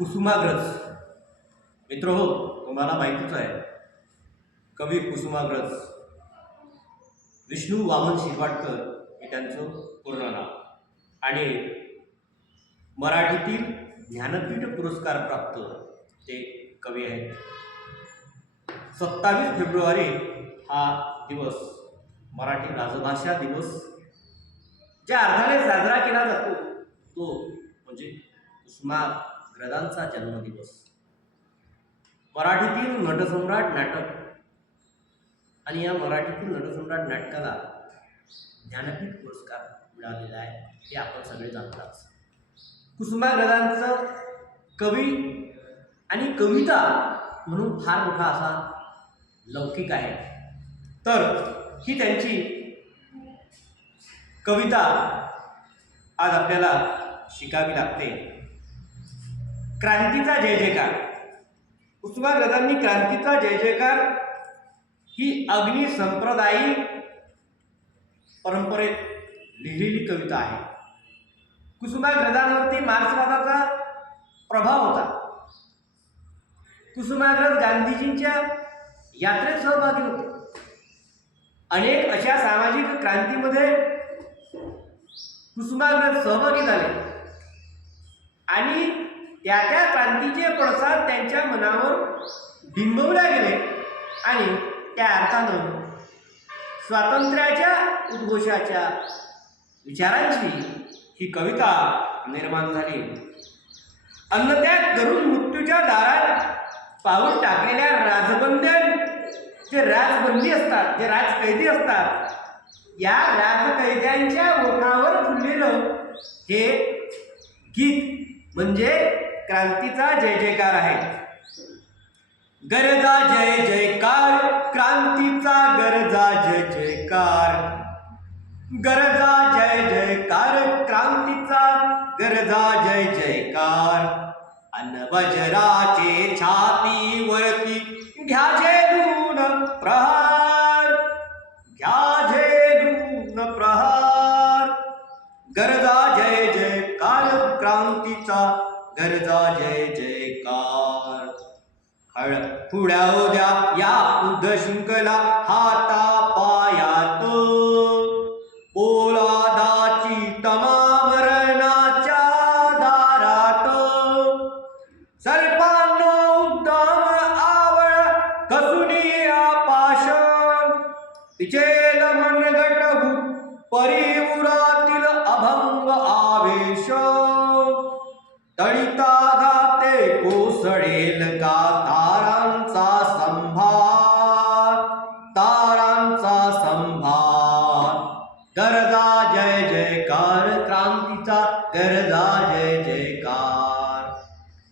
कुसुमाग्रज. मित्र हो तुम्हाला माहितीच आहे. कवी कुसुमाग्रज. विष्णू वामन शिरवाडकर हे त्यांचं पूर्ण नाव. आणि मराठीतील ज्ञानपीठ पुरस्कार प्राप्त ते कवी आहेत. सत्तावीस फेब्रुवारी हा दिवस मराठी राजभाषा दिवस. ज्या अर्थाने साजरा केला जातो तो म्हणजे कुसुमा वेदांचा जन्मदिवस. मराठीतील नटसम्राट नाटक. आणि या मराठीतील नटसम्राट नाटकाला ज्ञानपीठ पुरस्कार मिळालेला आहे हे आपण सगळे जाणताच कुसुमाग्रजांचं कवी आणि कविता म्हणून फार मोठा असा लौकिक आहे. तर ही त्यांची कविता आज आपल्याला शिकावी लागते. क्रांतीचा जय जयकार. कुसुमाग्रजांनी क्रांतीचा जय जयकार ही अग्नि संप्रदायी परंपरेत लिहिलेली कविता आहे. कुसुमाग्रजांवरती मार्क्सवादाचा प्रभाव होता. कुसुमाग्रज गांधीजींच्या यात्रेत सहभागी होते. अनेक अशा सामाजिक क्रांतीमध्ये कुसुमाग्रज सहभागी झाले. आणि त्या त्या क्रांतीचे पडसाद त्यांच्या मनावर बिंबवल्या गेले आणि त्या अर्थानं स्वातंत्र्याच्या उद्घोषाच्या विचारांची ही कविता निर्माण झाली. अन्नत्याग करून मृत्यूच्या दारात पाऊल टाकलेल्या राजबंद्या जे राजबंदी असतात जे राजकैदी असतात या राजकैद्यांच्या ओठावर फुललेलं हे गीत म्हणजे क्रांतीचा जय जयकार आहे. गरजा जय जयकार क्रांतीचा गरजा जय जयकार. गरजा जय जयकार क्रांतीचा गरजा जय जयकार. अन्न वज्राचे छातीवरती घ्या झेलून प्रहार. घ्या झेलून प्रहार. गरजा जय जयकार क्रांतीचा गरजा जय जयकार. हळ पुढ्या उद्या या उद्ध शृंखला हाता पायात पोलादाची तमामरणाच्या दारात सर्पांनो उत्तम आवळ कसुनी आपाश तिचेल मनगट परिपुरातील अभंग आवेश. तळिता जाते कोसळेल का तारांचा संभार? तारांचा संभार. गरजा जय जयकार क्रांतीचा गरजा